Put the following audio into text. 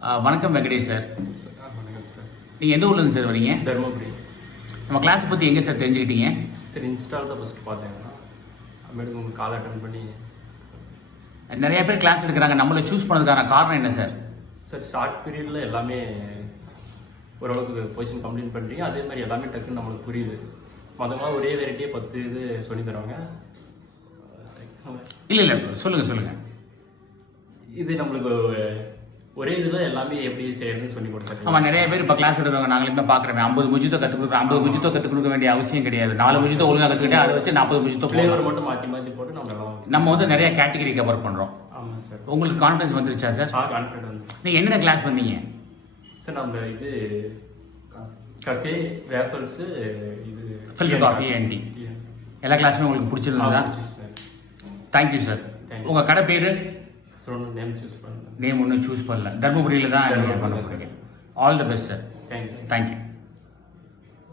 வணக்கம் வெங்கடேஷ் சார். வணக்கம் சார். நீங்கள் எந்த ஊர்லேருந்து சார் வரீங்க? தருமபுரி. நம்ம கிளாஸ் பற்றி எங்கே சார் தெரிஞ்சுக்கிட்டீங்க? சார் இன்ஸ்டால் தான் ஃபஸ்ட்டு பார்த்தேங்கண்ணா. அப்புறமேட்டுக்கு உங்களுக்கு கால் அட்டன் பண்ணி. நிறைய பேர் கிளாஸ் எடுக்கிறாங்க, நம்மளை சூஸ் பண்ணதுக்கான காரணம் என்ன சார்? சார் ஷார்ட் பீரியடில் எல்லாமே ஓரளவுக்கு பொசிஷன் கம்ப்ளீட் பண்ணுறீங்க. அதே மாதிரி எல்லாமே டக்குன்னு நம்மளுக்கு புரியுது. மொத்தமாக ஒரே வெரைட்டியே 10 இது சொல்லி தருவாங்க. இல்லை சொல்லுங்கள். இது நம்மளுக்கு ஒரே இதில் எல்லாமே எப்படி செய்யறதுன்னு சொல்லி கொடுத்தாரு. ஆமாம், நிறைய பேர் இப்போ கிளாஸ் எடுக்கிறவங்க நாங்கள் இப்போ பார்க்குறோம். 50 முஜித்தோ கற்றுக் கொடுக்குறோம். 50 முஜித்தோ கற்றுக் கொடுக்க வேண்டிய அவசியம் கிடையாது. 4 முஜித்தோ ஒழுங்காக கற்றுக்கிட்டு அதை வச்சு 40 முஜித்தோ ஃப்ளேவர் மட்டும் மாற்றி போட்டு நம்ம வந்து நிறைய கேட்டகரி கவர் பண்ணுறோம். ஆமாம் சார். உங்களுக்கு கான்ஃபிடன்ஸ் வந்துருச்சா சார்? கான்ஃபிடன்ஸ் வந்து. நீங்கள் என்னென்ன கிளாஸ் வந்தீங்க சார்? நம்ம இது கஃபே, வேஃபல்ஸு, இது ஃபில்டர் காஃபி அண்ட் டீ எல்லா கிளாஸுமே உங்களுக்கு பிடிச்சிருந்தா? Thank you sir. உங்கள் கடை பேர்? நேம் ஒன்றும் சூஸ் பண்ணல. தர்மபுரியில் தான் பண்ண போகிறீங்க. All the best sir. Thank you. Thank you.